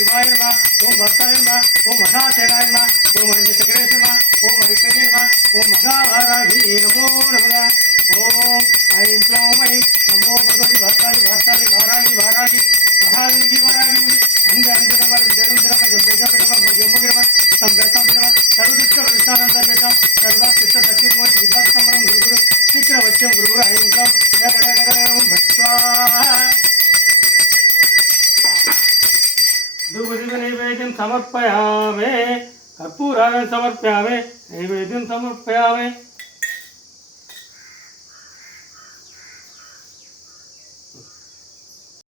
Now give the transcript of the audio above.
शिवाय नमः ओम भक्ताय नमः ओम महासेनाय नमः ओम हरिचक्रे नमः ओम हरिकये नमः ओम महावाराही नमो नमः ओम ऐं क्लौं ऐं नमो भगवति भक्ताय भक्ताय वाराही वाराही वराही वराही अंधे अंधे नमः देवं नमः जम्बेजा नमः जम्बे नमः संबेसा नमः सर्वदुष्ट वरिष्ठानंतर्येषां सर्वचित्त सत्युमोहि विद्वत्समरं गुरुगुरु शीघ्रवच्यं गुरुगुरु ऐं क्लौं गगगगगगं भट्वा धूपदीपनैवेद्यं समर्पयामि कर्पूराय समर्पयामि नैवेद्यं समर्पयामि